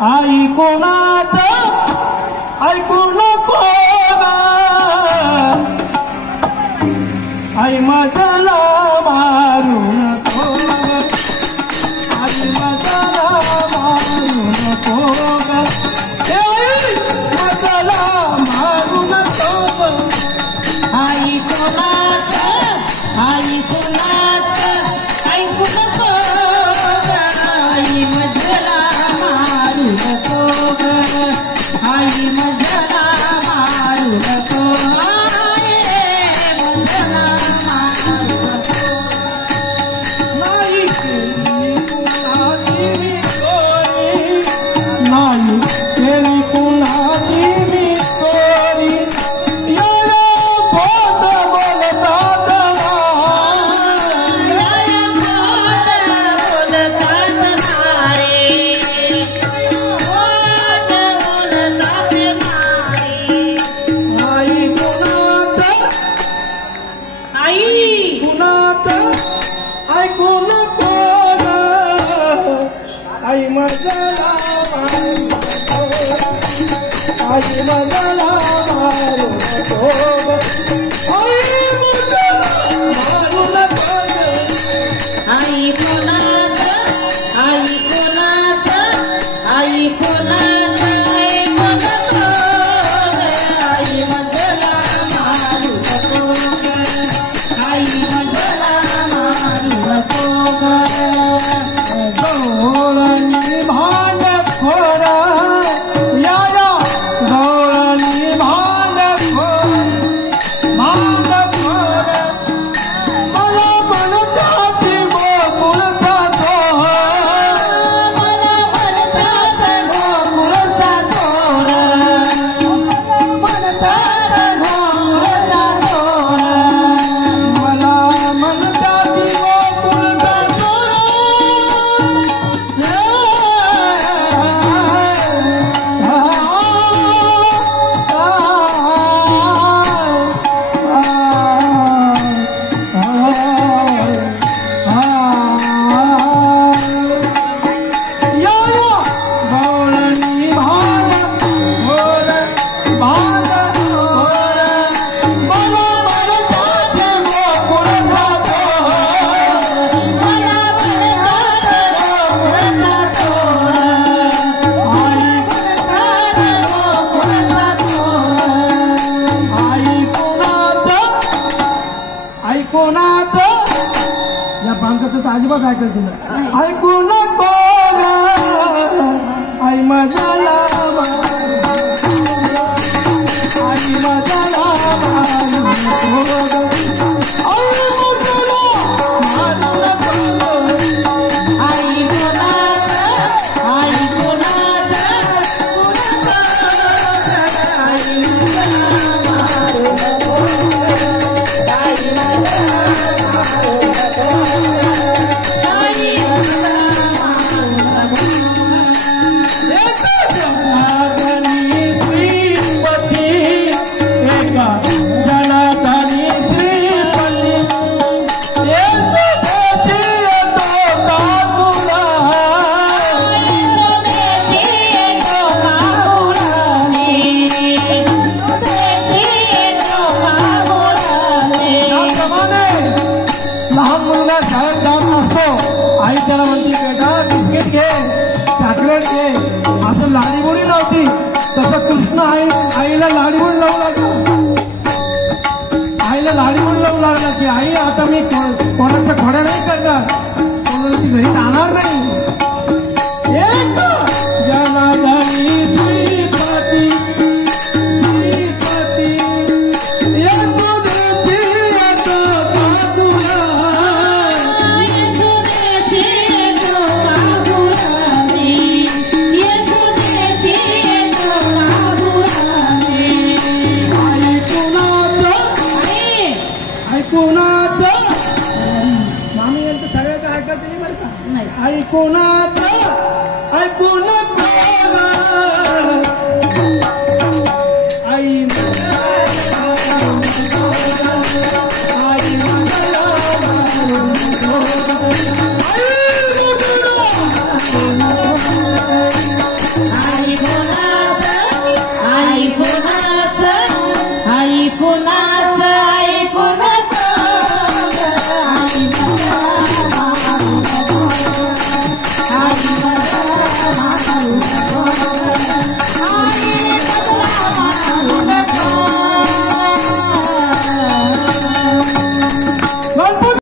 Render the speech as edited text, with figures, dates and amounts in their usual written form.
आई कोणाचं ऐकू नको आई मजला मारू नको आई मजला मारू नको आई मजला मारू नको आई कोणाचं ऐकू नको आई मजला मारू नको आई मजला मारू नको ऐकू नको आई मजला मारू नको आई मजला मारू नको आई मजला मारू नको आई कोणाचं आई कोणाचं ऐकू नको आई मजला मारू नको आई मजला मारू नको गवळणी भांडखोर या गवळणी भांडखोर मला म्हणतात गोकुळचा मला म्हणतात गोकुळचा चोर म्हणतात गोकुळचा चोर मला म्हणतात गोकुळचा गवळणी भांडखोर मला म्हणतात गोकुळचा मला म्हणतात गोकुळचा चोर आई म्हणतात गोकुळचा चोर आई कोणाचं या बांकाचं अजिबात ऐकायचं तुला ऐकू नको आई मजला आई मजला मारू नको आई मजला मारू नको आई कोणाचं आई मजला मारू नको आई मजला मारू नको आई मजला मारू नको जनार्दनी श्रीपती एका जनार्दनी श्रीपती येशोदेची येतो काकुला यशोदेची येतो काकुळाने त्याप्रमाणे लहान मुलगा शाळेत जात असतो आई त्याला म्हणते बेटा बिस्किट घे चॉकलेट घे असं लाडीगोडी लावती तसं कृष्ण आईला लाडीगोडी लावू लागला आईला लाडीगोडी लावू लागला की आई आता मी कोणाच्या खोड्या नाही करणार कोणाची घरी जाणार नाही